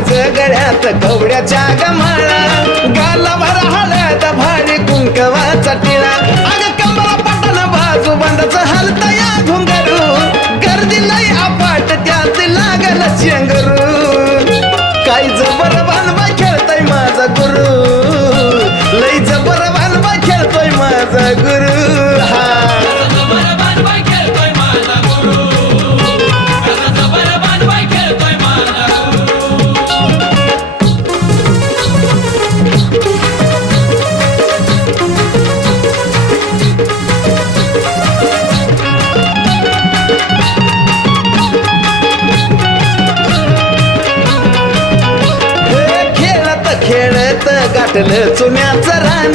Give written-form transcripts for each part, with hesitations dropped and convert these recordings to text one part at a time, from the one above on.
आज गळ्यात कवड्याच्या गमाळा गालावर हळद भारी कुंकवाचा टिळा अग कमला पटन बाजू बंदच हलता या घुंगरू गर्दी लय अपाट त्यात लागल चेंगरू काय जबर बांधवा खेळतोय माझा गुरु लय जबर बांधवा खेळतोय माझा गुरु हा खेळत गाठलं चुन्याचं रान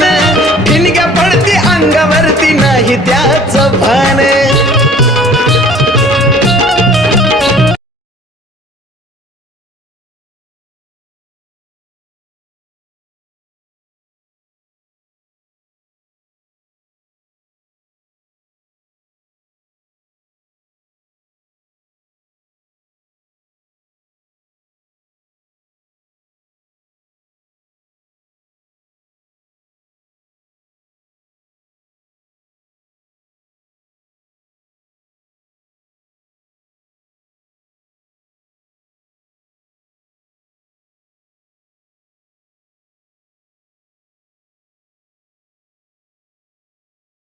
ठिणग्या पडती अंगावरती नाही त्याच भान